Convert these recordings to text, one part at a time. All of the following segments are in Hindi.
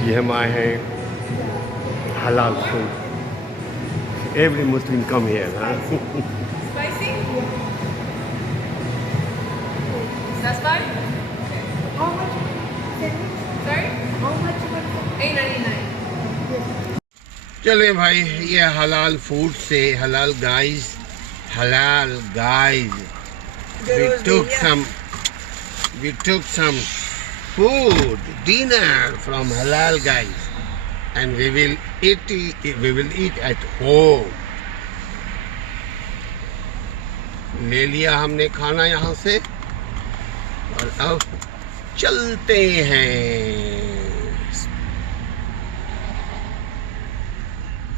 ये हम आए हैं हलाल food. Every Muslim come here, huh? Spicy? That's fine? How much? Sorry? How much? $8.99. चले भाई, ये हलाल फूड से हलाल guys. We took some food, dinner from halal guys, and we will eat at home. ले लिया हमने खाना यहाँ से और अब चलते हैं.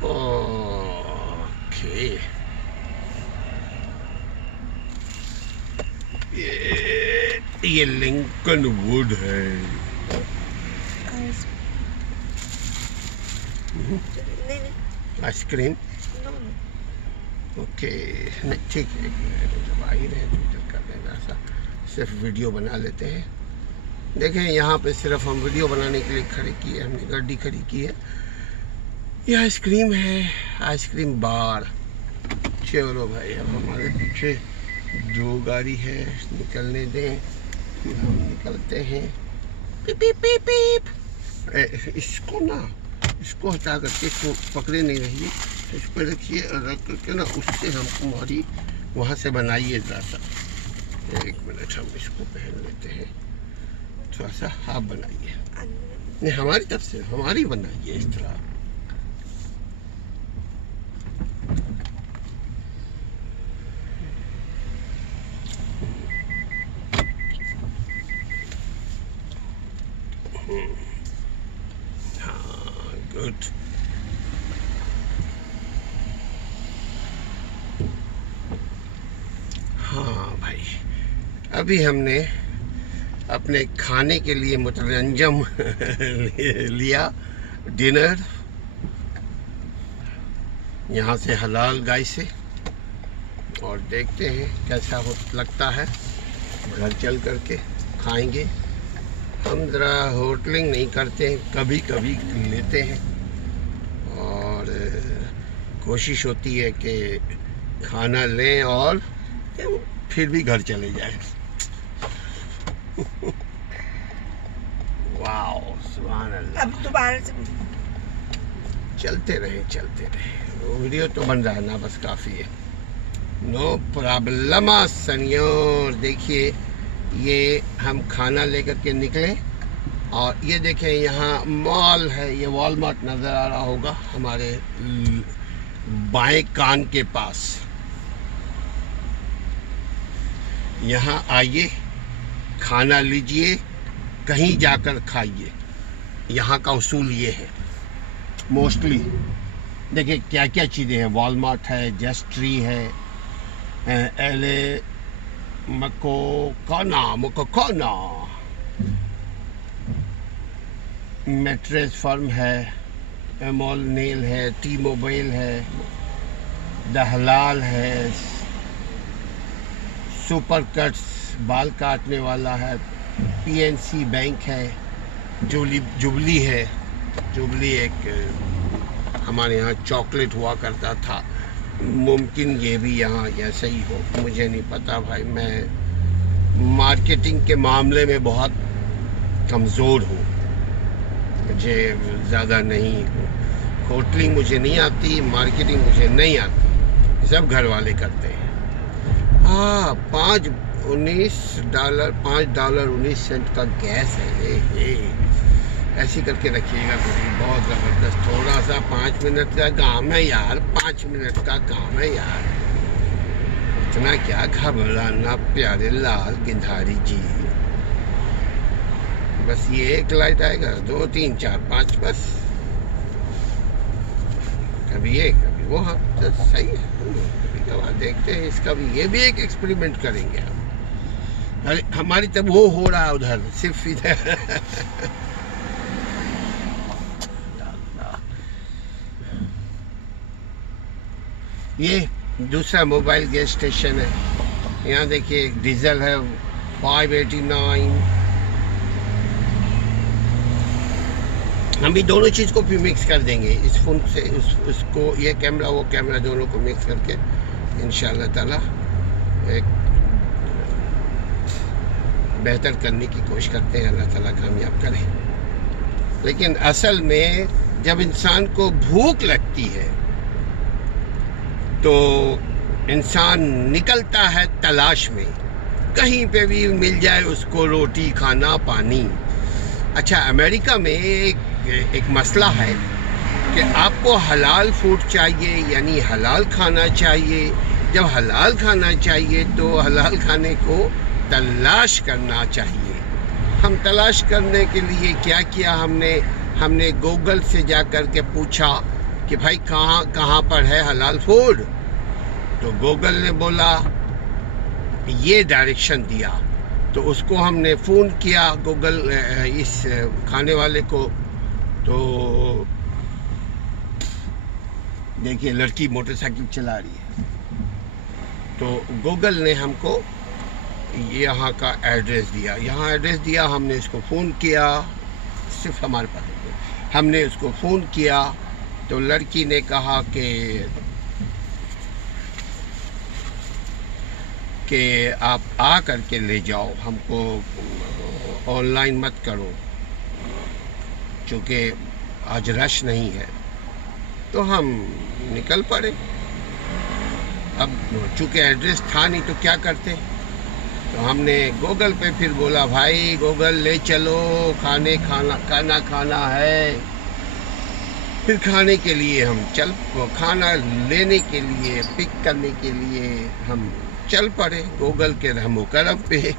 ओके, ये लिंकन वुड है. आइसक्रीम. ओके, नहीं ठीक है. जब आ ही रहे तो इधर कर देना. ऐसा सिर्फ वीडियो बना लेते हैं. देखें, यहाँ पे सिर्फ हम वीडियो बनाने के लिए खड़ी की है, हमने गाड़ी खड़ी की है. ये आइसक्रीम है, आइसक्रीम बार. चलो भाई, अब हमारे पीछे 2 गाड़ी है, निकलने दें, फिर हम निकलते हैं. पीप पीप पीप पीप. इसको हटा करके, इसको पकड़े नहीं रहिए, इस पर रखिए और रख करके ना उससे हम हमारी वहाँ से बनाइए ज़रा सा. 1 मिनट, हम इसको पहन लेते हैं. थोड़ा सा आप बनाइए. नहीं, हमारी तरफ से हमारी बनाइए इस तरह. हाँ, गुड. हाँ भाई, अभी हमने अपने खाने के लिए मनोरंजन लिया, डिनर यहाँ से हलाल गाय से, और देखते हैं कैसा लगता है. घर चल करके खाएंगे. हम ज़रा होटलिंग नहीं करते हैं, कभी कभी लेते हैं, और कोशिश होती है कि खाना लें और फिर भी घर चले जाएं. वाओ, सुभान अल्लाह. अब दोबारा से चलते रहे. वीडियो तो बन रहा है ना, बस काफ़ी है. No problem senior. देखिए, ये हम खाना लेकर के निकले, और ये देखें यहाँ मॉल है. ये वॉलमार्ट नज़र आ रहा होगा हमारे बाएं कान के पास. यहाँ आइए, खाना लीजिए, कहीं जाकर खाइए. यहाँ का उसूल ये है मोस्टली. देखिए क्या क्या चीज़ें हैं. वॉलमार्ट है, जस्ट्री है, एले मकोकाना, मैट्रेस फर्म है, एमोल नेल है, टी मोबाइल है, द हलाल है, सुपर कट्स बाल काटने वाला है, पीएनसी बैंक है, जुबली है. जुबली एक हमारे यहाँ चॉकलेट हुआ करता था. मुमकिन ये भी यहाँ ऐसा ही हो, मुझे नहीं पता भाई. मैं मार्केटिंग के मामले में बहुत कमज़ोर हूँ, मुझे ज़्यादा नहीं. होटलिंग मुझे नहीं आती, मार्केटिंग मुझे नहीं आती, सब घर वाले करते हैं. हाँ, $5.19 का गैस है. ऐसी करके रखिएगा. बहुत ज़बरदस्त. थोड़ा सा 5 मिनट का काम है यार, 5 मिनट का काम है यार. इतना क्या घबराना प्यारे लाल गिधारी जी. बस ये 1 लाइट आएगा, 2 3 4 5, बस. कभी ये कभी वो. हाँ, तो सही है. कभी कभार देखते हैं इसका भी. ये भी एक एक्सपेरिमेंट करेंगे हम. अरे हमारी तब वो हो रहा है उधर, सिर्फ इधर. ये दूसरा मोबाइल गैस स्टेशन है. यहाँ देखिए डीजल है 589. हम भी दोनों चीज़ को फिर मिक्स कर देंगे, इस फ़ोन से उसको, ये कैमरा वो कैमरा दोनों को मिक्स करके इंशाअल्लाह ताला एक बेहतर करने की कोशिश करते हैं। अल्लाह ताला कामयाब करे। लेकिन असल में जब इंसान को भूख लगती है तो इंसान निकलता है तलाश में, कहीं पे भी मिल जाए उसको रोटी खाना पानी। अच्छा, अमेरिका में एक मसला है कि आपको हलाल फूड चाहिए, यानी हलाल खाना चाहिए। जब हलाल खाना चाहिए तो हलाल खाने को तलाश करना चाहिए। हम तलाश करने के लिए क्या किया, हमने गूगल से जा कर के पूछा कि भाई कहाँ पर है हलाल फूड। तो गूगल ने बोला, ये डायरेक्शन दिया। तो उसको हमने फ़ोन किया गूगल इस खाने वाले को। तो देखिए लड़की मोटरसाइकिल चला रही है। तो गूगल ने हमको यहाँ का एड्रेस दिया, यहाँ एड्रेस दिया। हमने इसको फ़ोन किया, सिर्फ हमारे पास हमने उसको फ़ोन किया तो लड़की ने कहा कि आप आ करके ले जाओ, हमको ऑनलाइन मत करो क्योंकि आज रश नहीं है। तो हम निकल पड़े। अब चूँकि एड्रेस था नहीं तो क्या करते, तो हमने गूगल पे फिर बोला, भाई गूगल ले चलो, खाना है। फिर खाने के लिए हम खाना लेने के लिए, पिक करने के लिए हम चल पड़े गूगल के रहमो करम पे।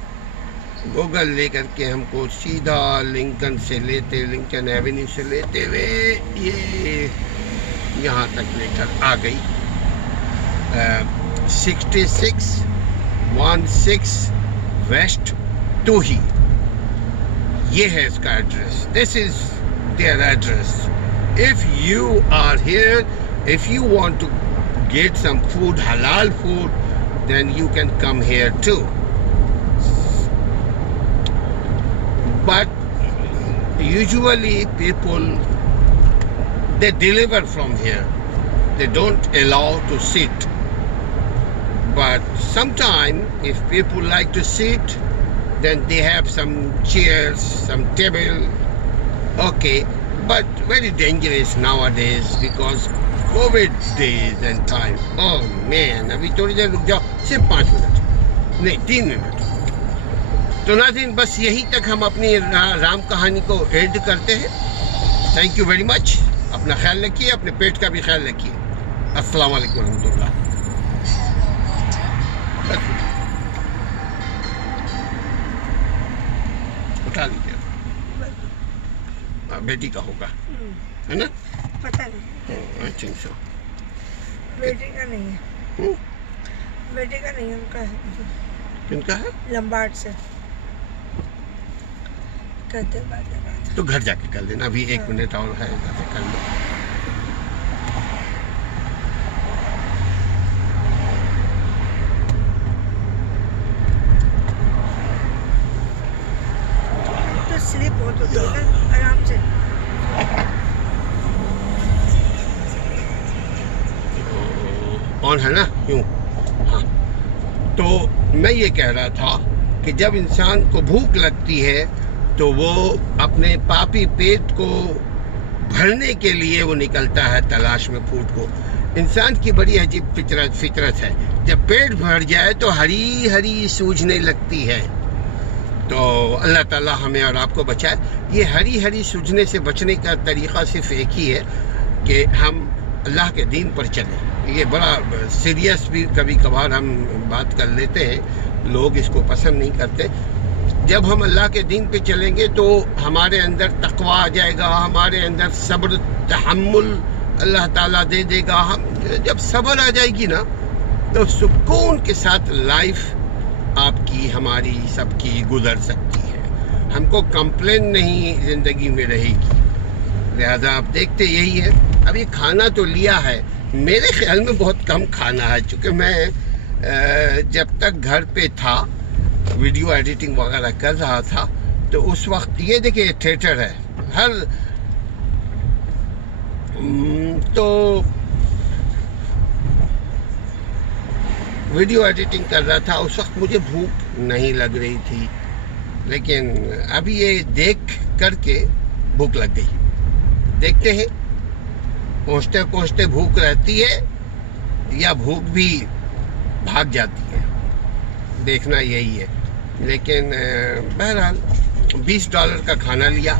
गूगल लेकर के हमको सीधा लिंकन एवेन्यू से लेते हुए ये यहाँ तक लेकर आ गई। 6616 वेस्ट टूही, ये है इसका address. This is there address. If you are here, if you want to get some food, halal food, then you can come here too. But usually people, they deliver from here, they don't allow to sit. But sometimes if people like to sit, then they have some chairs, some table, okay. But very dangerous nowadays because COVID days and time. Oh man, अभी थोड़ी देर रुक जाओ, सिर्फ 5 मिनट नहीं 3 मिनट। तो नाज़रीन, बस यही तक हम अपनी राम कहानी को एंड करते हैं। Thank you very much. अपना ख्याल रखिए, अपने पेट का भी ख्याल रखिए। अस्सलाम वालेकुम रहमतुल्लाह। उठा लीजिए, बेटी का होगा, है ना? पता नहीं, आई थिंक सो। बेटे का नहीं है। बेटे का नहीं, उनका है। किनका है? लंबार्ड से कहते बात। तो घर जाके कर लेना, अभी 1 मिनट और है, जाके कर लो। तो स्लिप हो तो आराम से। ऑन है ना, यूँ। हाँ, तो मैं ये कह रहा था कि जब इंसान को भूख लगती है तो वो अपने पापी पेट को भरने के लिए वो निकलता है तलाश में फूड को। इंसान की बड़ी अजीब फितरत है, जब पेट भर जाए तो हरी हरी सूझने लगती है। तो अल्लाह ताला हमें और आपको बचाए। ये हरी हरी सूझने से बचने का तरीक़ा सिर्फ एक ही है कि हम अल्लाह के दीन पर चलें। ये बड़ा सीरियस भी कभी कभार हम बात कर लेते हैं, लोग इसको पसंद नहीं करते। जब हम अल्लाह के दीन पे चलेंगे तो हमारे अंदर तकवा आ जाएगा, हमारे अंदर सब्र तहम्मुल अल्लाह ताला दे देगा। हम जब सब्र आ जाएगी ना तो सुकून के साथ लाइफ आपकी हमारी सबकी गुजर सकती है। हमको कंप्लेन नहीं ज़िंदगी में रहेगी। लिहाजा आप देखते यही है। अब ये खाना तो लिया है, मेरे ख्याल में बहुत कम खाना है, क्योंकि मैं जब तक घर पे था वीडियो एडिटिंग वगैरह कर रहा था तो उस वक्त ये देखिए थिएटर है, हर तो वीडियो एडिटिंग कर रहा था, उस वक्त मुझे भूख नहीं लग रही थी, लेकिन अभी ये देख करके भूख लग गई। देखते हैं पहुँचते पहुँचते भूख रहती है या भूख भी भाग जाती है, देखना यही है। लेकिन बहरहाल $20 का खाना लिया।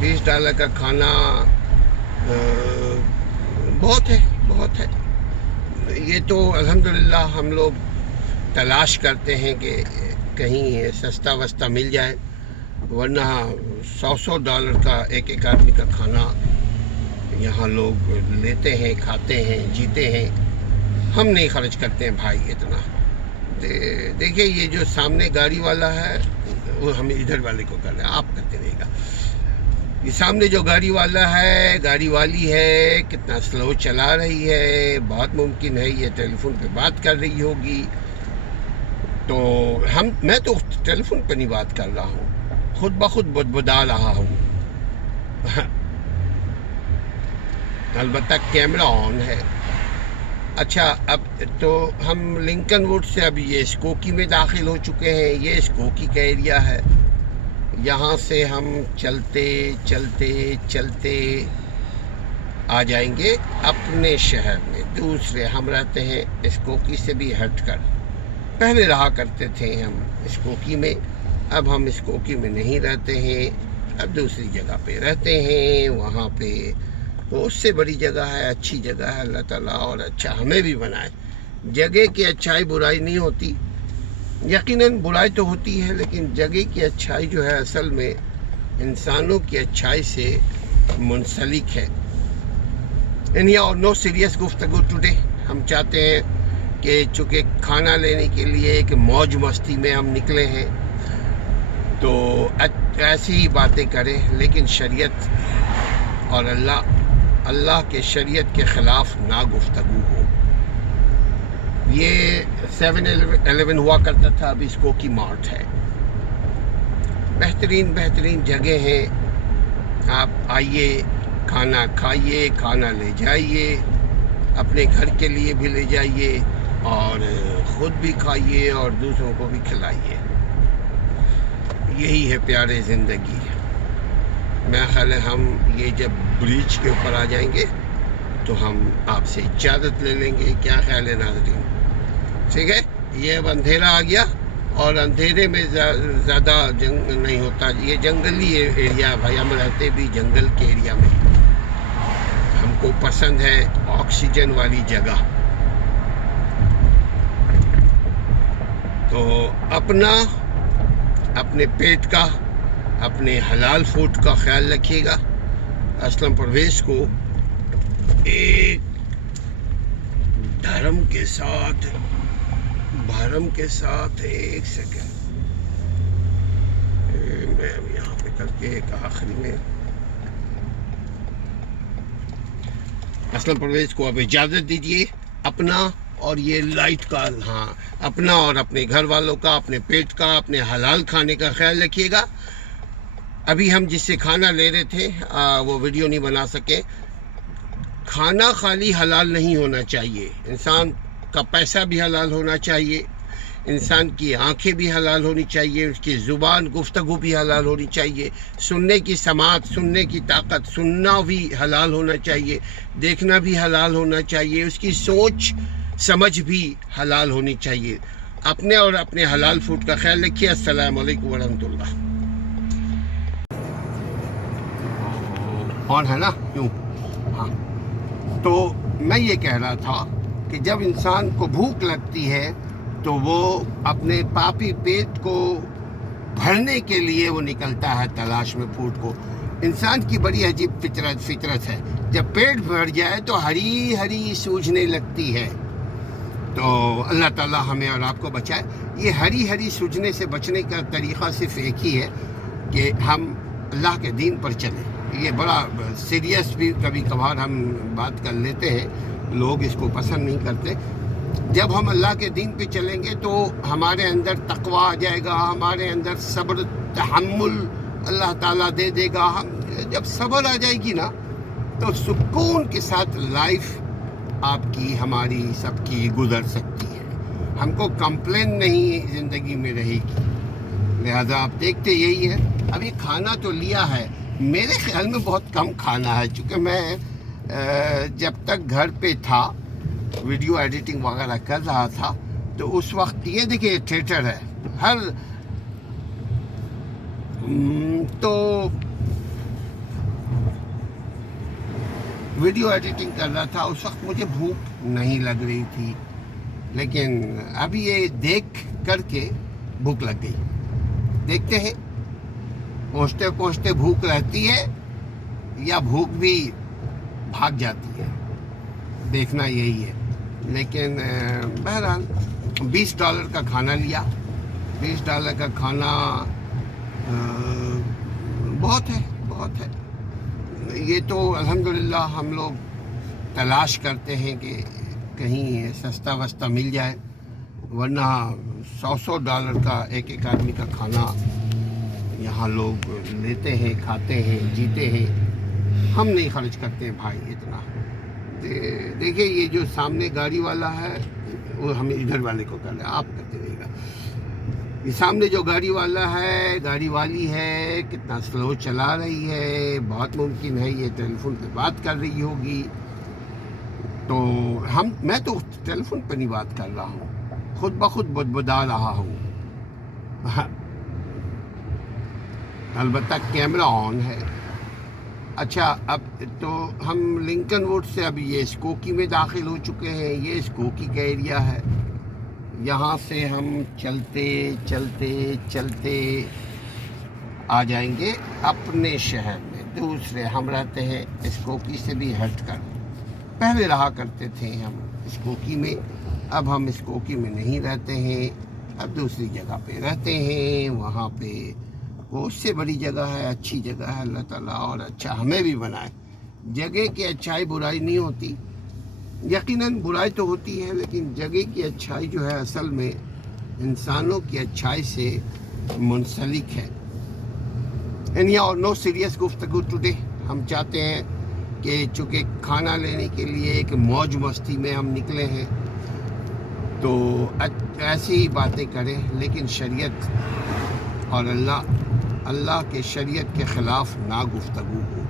$20 का खाना बहुत है। ये तो अल्हम्दुलिल्लाह हम लोग तलाश करते हैं कि कहीं सस्ता वस्ता मिल जाए, वरना $100 का एक आदमी का खाना यहाँ लोग लेते हैं, खाते हैं, जीते हैं। हम नहीं खर्च करते हैं भाई इतना। देखिए ये जो सामने गाड़ी वाला है वो हम इधर वाले को कर रहे हैं, आप करते रहेगा। ये सामने जो गाड़ी वाला है, गाड़ी वाली है, कितना स्लो चला रही है। बहुत मुमकिन है ये टेलीफोन पे बात कर रही होगी। तो मैं तो टेलीफोन पे नहीं बात कर रहा हूँ, खुद ब खुद बुदबुदा रहा हूँ। अलबत्ता कैमरा ऑन है। अच्छा, अब तो हम लिंकन वुड से अब ये स्कोकी में दाखिल हो चुके हैं। ये स्कोकी का एरिया है। यहाँ से हम चलते चलते आ जाएंगे अपने शहर में दूसरे। हम रहते हैं स्कोकी से भी हटकर। पहले रहा करते थे हम स्कोकी में, अब हम स्कोकी में नहीं रहते हैं, अब दूसरी जगह पे रहते हैं। वहाँ पे वो उससे बड़ी जगह है, अच्छी जगह है। अल्लाह ताला और अच्छा हमें भी बनाए। जगह की अच्छाई बुराई नहीं होती, यकीनन बुराई तो होती है, लेकिन जगह की अच्छाई जो है असल में इंसानों की अच्छाई से मुंसलिक है। एनी और नो सीरियस गुफ्तगू टुडे। हम चाहते हैं कि चूँकि खाना लेने के लिए एक मौज मस्ती में हम निकले हैं, तो ऐसी ही बातें करें, लेकिन शरीयत और अल्लाह के शरीयत के ख़िलाफ़ ना गुफ्तगू हो। ये 7-Eleven हुआ करता था, अभी स्कोकी मार्ट है। बेहतरीन जगह है। आप आइए, खाना खाइए, खाना ले जाइए, अपने घर के लिए भी ले जाइए और ख़ुद भी खाइए और दूसरों को भी खिलाइए। यही है प्यारे ज़िंदगी। मैं ख्याल है हम ये जब ब्रिज के ऊपर आ जाएंगे तो हम आपसे इजाज़त ले लेंगे। क्या ख्याल है नाज़रीन? ठीक है। ये अब अंधेरा आ गया और अंधेरे में ज़्यादा जंग नहीं होता। ये जंगली एरिया भाई, हम रहते भी जंगल के एरिया में। हमको पसंद है ऑक्सीजन वाली जगह। तो अपने पेट का, अपने हलाल फूड का ख्याल रखिएगा। असलम परवेज़ को एक भरम के साथ एक सेकंड मैं यहाँ पे करके एक आखिरी में असलम परवेज़ को अब इजाज़त दीजिए। अपना और ये लाइट का, हाँ, अपना और अपने घर वालों का, अपने पेट का, अपने हलाल खाने का ख्याल रखिएगा। अभी हम जिससे खाना ले रहे थे वो वीडियो नहीं बना सके। खाना खाली हलाल नहीं होना चाहिए, इंसान का पैसा भी हलाल होना चाहिए, इंसान की आंखें भी हलाल होनी चाहिए, उसकी ज़ुबान गुफ्तगू भी हलाल होनी चाहिए, सुनने की समात, सुनने की ताकत, सुनना भी हलाल होना चाहिए, देखना भी हलाल होना चाहिए, उसकी सोच समझ भी हलाल होनी चाहिए। अपने और अपने हलाल फूड का ख्याल रखिए। अस्सलाम वालेकुम वरहमतुल्लाह। और है ना क्यों? हाँ, तो मैं ये कह रहा था कि जब इंसान को भूख लगती है तो वो अपने पापी पेट को भरने के लिए वो निकलता है तलाश में फूड को। इंसान की बड़ी अजीब फितरत है। जब पेट भर जाए तो हरी हरी सूझने लगती है। तो अल्लाह ताला हमें और आपको बचाए। ये हरी हरी सूझने से बचने का तरीक़ा सिर्फ एक ही है कि हम अल्लाह के दीन पर चलें। ये बड़ा सीरियस भी कभी कभार हम बात कर लेते हैं, लोग इसको पसंद नहीं करते। जब हम अल्लाह के दीन पे चलेंगे तो हमारे अंदर तकवा आ जाएगा, हमारे अंदर सब्र तहम्मुल अल्लाह ताला दे देगा। हम जब सब्र आ जाएगी ना तो सुकून के साथ लाइफ आपकी हमारी सबकी गुजर सकती है। हमको कंप्लेन नहीं ज़िंदगी में रहेगी। लिहाजा आप देखते यही है। अभी खाना तो लिया है, मेरे ख्याल में बहुत कम खाना है, क्योंकि मैं जब तक घर पे था वीडियो एडिटिंग वगैरह कर रहा था तो उस वक्त ये देखिए थिएटर है हर तो वीडियो एडिटिंग कर रहा था। उस वक्त मुझे भूख नहीं लग रही थी, लेकिन अभी ये देख करके भूख लग गई। देखते हैं पहुँचते पहुँचते भूख रहती है या भूख भी भाग जाती है, देखना यही है। लेकिन बहरहाल $20 का खाना लिया। $20 का खाना बहुत है। ये तो अल्हम्दुलिल्लाह हम लोग तलाश करते हैं कि कहीं सस्ता वस्ता मिल जाए, वरना $100 का एक आदमी का खाना यहाँ लोग लेते हैं, खाते हैं, जीते हैं। हम नहीं खर्च करते हैं भाई इतना। देखिए ये जो सामने गाड़ी वाला है वो हम इधर वाले को कर रहे हैं, आप करते रहिएगा। ये सामने जो गाड़ी वाला है, गाड़ी वाली है, कितना स्लो चला रही है। बहुत मुमकिन है ये टेलीफोन पे बात कर रही होगी। तो मैं तो टेलीफोन पे नहीं बात कर रहा हूँ, खुद ब खुद बुदबुदा रहा हूँ। अलबत्ता कैमरा ऑन है। अच्छा, अब तो हम लिंकन वुड से अभी ये स्कोकी में दाखिल हो चुके हैं। ये स्कोकी का एरिया है। यहाँ से हम चलते चलते आ जाएंगे अपने शहर में। दूसरे हम रहते हैं स्कोकी से भी हट कर। पहले रहा करते थे हम स्कोकी में, अब हम स्कोकी में नहीं रहते हैं, अब दूसरी जगह पे रहते हैं। वहाँ पे वो उससे बड़ी जगह है, अच्छी जगह है। अल्लाह ताला और अच्छा हमें भी बनाए। जगह की अच्छाई बुराई नहीं होती, यकीनन बुराई तो होती है, लेकिन जगह की अच्छाई जो है असल में इंसानों की अच्छाई से मुंसलिक है। एनी और नो सीरियस गुफ्तगू टुडे। हम चाहते हैं कि चूँकि खाना लेने के लिए एक मौज मस्ती में हम निकले हैं, तो ऐसी ही बातें करें, लेकिन शरीयत और अल्लाह के शरीयत के ख़िलाफ़ ना गुफ्तगू हो।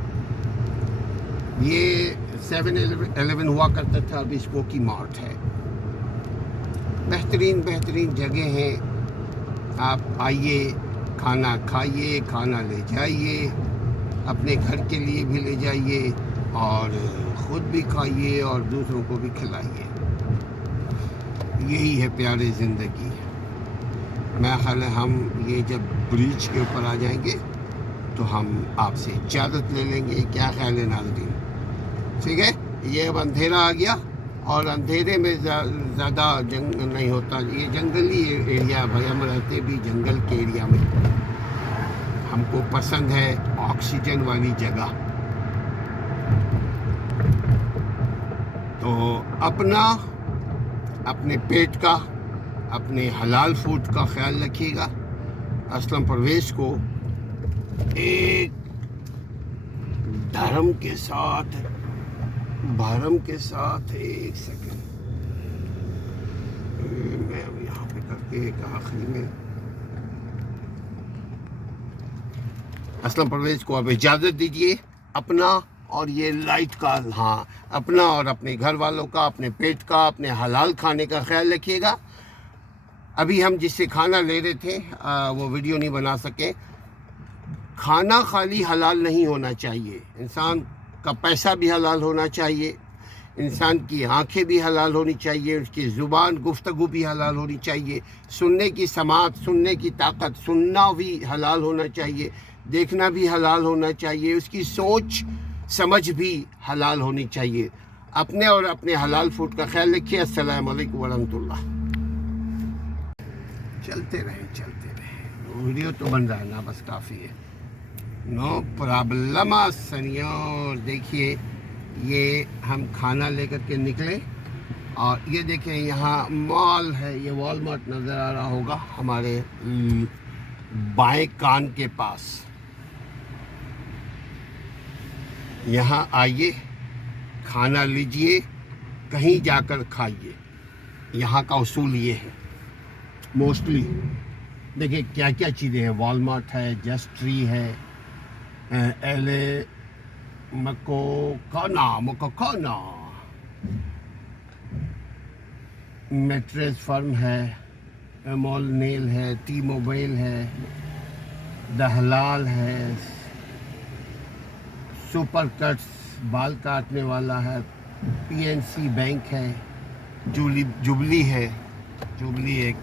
ये 7-Eleven हुआ करता था, अभी स्कोकी मार्ट है। बेहतरीन जगह है। आप आइए, खाना खाइए, खाना ले जाइए, अपने घर के लिए भी ले जाइए और ख़ुद भी खाइए और दूसरों को भी खिलाइए। यही है प्यारे ज़िंदगी। मैं ख्याल है हम ये जब ब्रिज के ऊपर आ जाएंगे तो हम आपसे इजाज़त ले लेंगे। क्या ख्याल है नाज़रीन? ठीक है, ये अब अंधेरा आ गया और अंधेरे में ज़्यादा जंगल नहीं होता। ये जंगली एरिया, भाई हम रहते भी जंगल के एरिया में। हमको पसंद है ऑक्सीजन वाली जगह। तो अपने पेट का, अपने हलाल फूड का ख्याल रखिएगा। असलम परवेज़ को एक भरम के साथ एक सेकंड मैं अब यहाँ पे करके एक आखिरी में असलम परवेज़ को अब इजाज़त दीजिए। अपना और ये लाइट का, हाँ, अपना और अपने घर वालों का, अपने पेट का, अपने हलाल खाने का ख्याल रखिएगा। अभी हम जिससे खाना ले रहे थे वो वीडियो नहीं बना सके। खाना खाली हलाल नहीं होना चाहिए, इंसान का पैसा भी हलाल होना चाहिए, इंसान की आंखें भी हलाल होनी चाहिए, उसकी ज़ुबान गुफ्तगू भी हलाल होनी चाहिए, सुनने की समात, सुनने की ताकत, सुनना भी हलाल होना चाहिए, देखना भी हलाल होना चाहिए, उसकी सोच समझ भी हलाल होनी चाहिए। अपने और अपने हलाल फूड का ख्याल रखिए। अस्सलाम वालेकुम वरहमतुल्लाह। चलते रहे, वीडियो तो बन रहा है ना, बस काफ़ी है। No problem senior. देखिए ये हम खाना लेकर के निकले और ये देखें यहाँ मॉल है। ये वॉलमार्ट नज़र आ रहा होगा हमारे बाएं कान के पास। यहाँ आइए, खाना लीजिए, कहीं जाकर खाइए। यहाँ का उसूल ये है मोस्टली। देखिए क्या क्या चीज़ें हैं, वॉलमार्ट है, जस्ट ट्री है, एले मकोकाना मैट्रेस फर्म है, एमोल नेल है, टी मोबाइल है, दहलाल है, सुपर कट्स बाल काटने वाला है, पीएनसी बैंक है, जुबली है। जुबली एक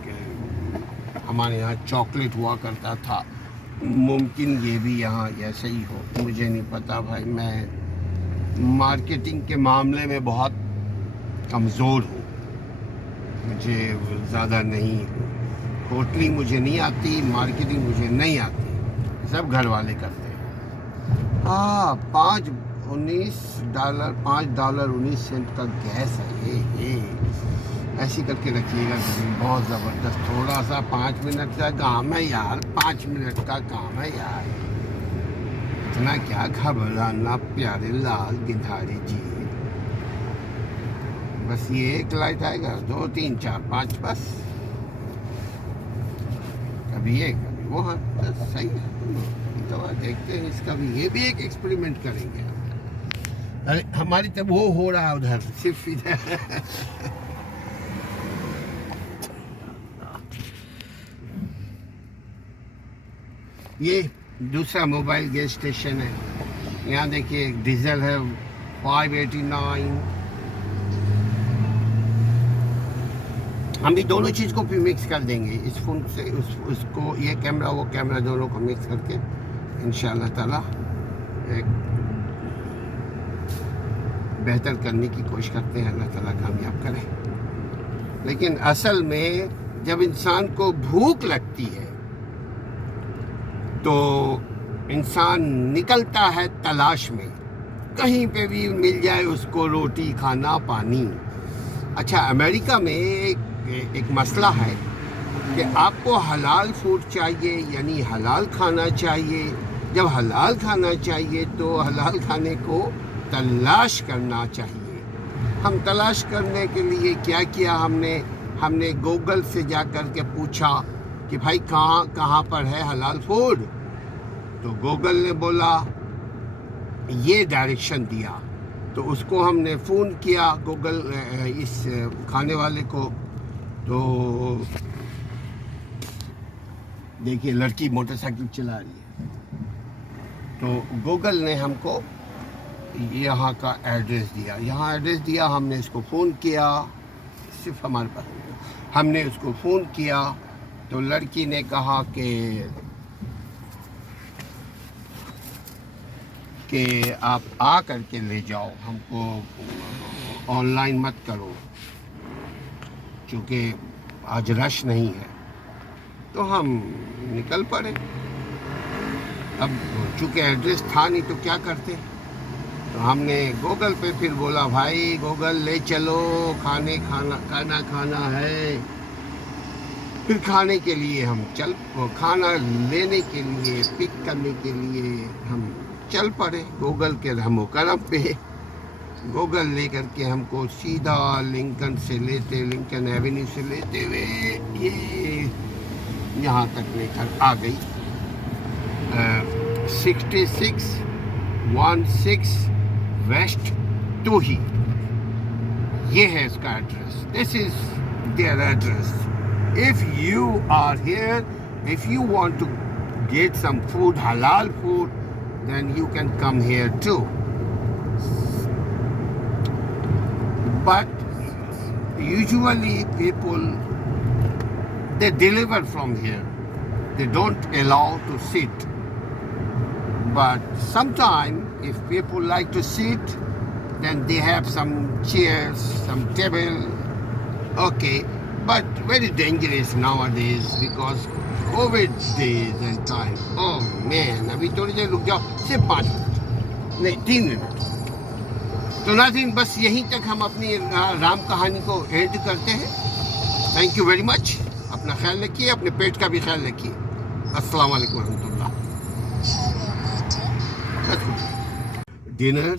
हमारे यहाँ चॉकलेट हुआ करता था, मुमकिन ये भी यहाँ ऐसे ही हो, मुझे नहीं पता भाई। मैं मार्केटिंग के मामले में बहुत कमज़ोर हूँ, मुझे ज़्यादा नहीं, होटलिंग मुझे नहीं आती, मार्केटिंग मुझे नहीं आती, सब घर वाले करते हैं। हाँ, $5.19 का गैस है ये ऐसी करके रखिएगा। बहुत ज़बरदस्त, थोड़ा सा 5 मिनट का काम है यार, 5 मिनट का काम है यार, इतना क्या घबराना प्यारे लाल गिधारी जी। बस ये एक लाइट आएगा, 2 3 4 5, बस कभी ये कभी वो, हाँ बस सही है। तो देखते हैं इसका भी, ये भी एक एक्सपेरिमेंट करेंगे। अरे हमारी तब वो हो रहा है उधर, सिर्फ इधर। ये दूसरा मोबाइल गैस स्टेशन है। यहाँ देखिए डीजल है 589। हम भी दोनों चीज़ को भी मिक्स कर देंगे, इस फ़ोन से उसको, ये कैमरा वो कैमरा, दोनों को मिक्स करके इंशाल्लाह ताला एक बेहतर करने की कोशिश करते हैं। अल्लाह ताला कामयाब करे। लेकिन असल में जब इंसान को भूख लगती है तो इंसान निकलता है तलाश में, कहीं पे भी मिल जाए उसको रोटी खाना पानी। अच्छा, अमेरिका में एक मसला है कि आपको हलाल फूड चाहिए, यानी हलाल खाना चाहिए। जब हलाल खाना चाहिए तो हलाल खाने को तलाश करना चाहिए। हम तलाश करने के लिए क्या किया, हमने गूगल से जा कर के पूछा कि भाई कहाँ पर है हलाल फूड। तो गूगल ने बोला, ये डायरेक्शन दिया। तो उसको हमने फ़ोन किया गूगल इस खाने वाले को। तो देखिए लड़की मोटरसाइकिल चला रही है, तो गूगल ने हमको यहाँ का एड्रेस दिया। हमने इसको फ़ोन किया, सिर्फ हमारे पास हमने उसको फ़ोन किया तो लड़की ने कहा कि आप आ करके ले जाओ, हमको ऑनलाइन मत करो, चूँकि आज रश नहीं है। तो हम निकल पड़े। अब चूँकि एड्रेस था नहीं तो क्या करते, तो हमने गूगल पे फिर बोला, भाई गूगल ले चलो, खाना है। फिर खाने के लिए हम खाना लेने के लिए, पिक करने के लिए हम चल पड़े गूगल के रहमो करम पे। गूगल लेकर के हमको सीधा लिंकन एवेन्यू से लेते हुए ये यहाँ तक लेकर आ गई। 6616 वेस्ट टूही, ये है इसका address. This is there address. If you are here, if you want to get some food, halal food, then you can come here too. But usually people, they deliver from here, they don't allow to sit. But sometimes if people like to sit, then they have some chairs, some table, okay. But very dangerous nowadays because COVID days and time. Oh man, अभी थोड़ी देर रुक जाओ, सिर्फ 5 मिनट नहीं 3 मिनट। तो नाज़रीन, बस यहीं तक हम अपनी राम कहानी को एंड करते हैं। Thank you very much. अपना ख्याल रखिए, अपने पेट का भी ख्याल रखिए। अस्सलाम वालेकुम रहमतुल्लाह। डिनर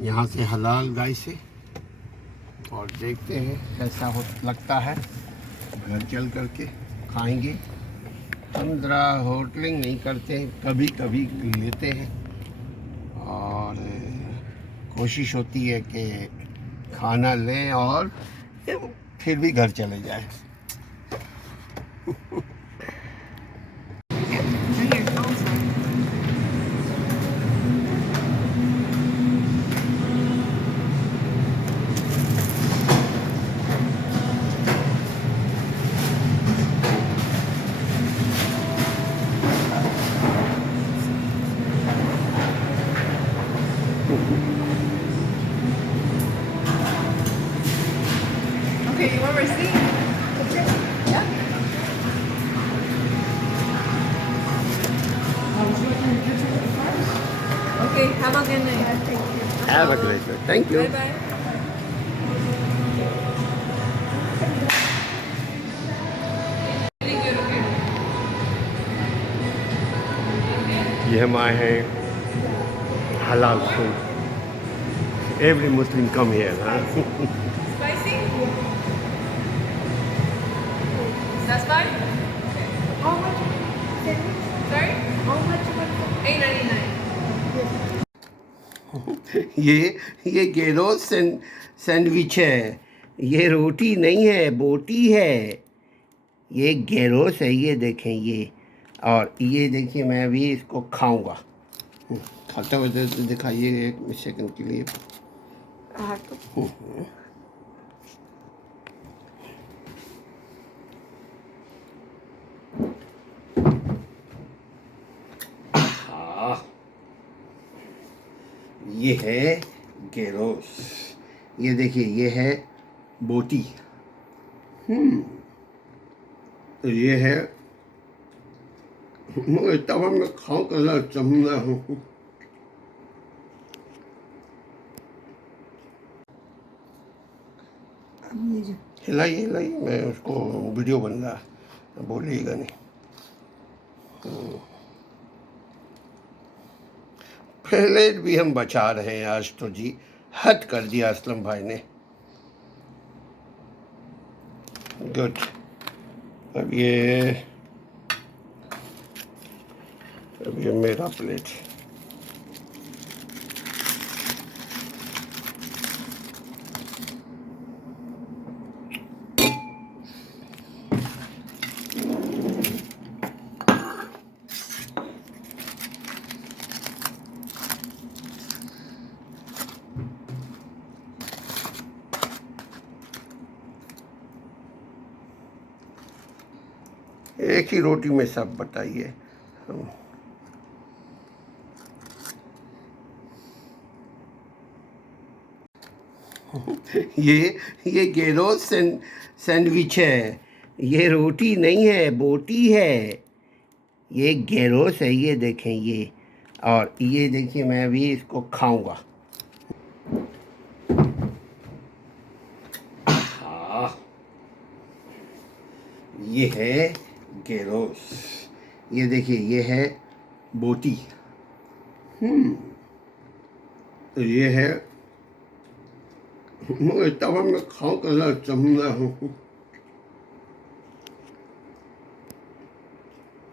यहाँ से हलाल गाय से, और देखते हैं कैसा हो लगता है। घर चल करके खाएंगे। हम ज़रा होटलिंग नहीं करते, कभी कभी लेते हैं, और कोशिश होती है कि खाना लें और फिर भी घर चले जाएं। Okay, you want receipt? Yeah. Okay, have a good night. Have a great day. Thank you. Bye bye. ये हम आए हैं हलाल food. Every Muslim come here, huh? Spicy? That's fine? How much sandwich? Sorry? How much money? $8.99. ये गेरोस सैंडविच है। ये रोटी नहीं है, बोटी है। ये गेरोस है, ये देखें ये। और ये देखिए, मैं अभी इसको खाऊंगा। खाते हुए दिखाइए एक सेकंड के लिए। ये है गेरोस, ये देखिए, ये है बोटी। तो ये है, मगर तवा में खाओ कर चमड़ा हूँ। हिलाइए हिलाइए, मैं उसको वीडियो बन रहा है, बोलिएगा नहीं। पहले भी हम बचा रहे हैं, आज तो जी हद कर दिया असलम भाई ने। गुड। अब ये मेरा प्लेट। एक ही रोटी में सब बताइए। ये गेरोस सैंडविच है। ये रोटी नहीं है, बोटी है। ये गेरोस है, ये देखें ये। और ये देखिए, मैं अभी इसको खाऊंगा। ये है गेरोस, ये देखिए, ये है बोटी। तो ये है, मगर तवा में खाओ कर चमड़ा हूँ।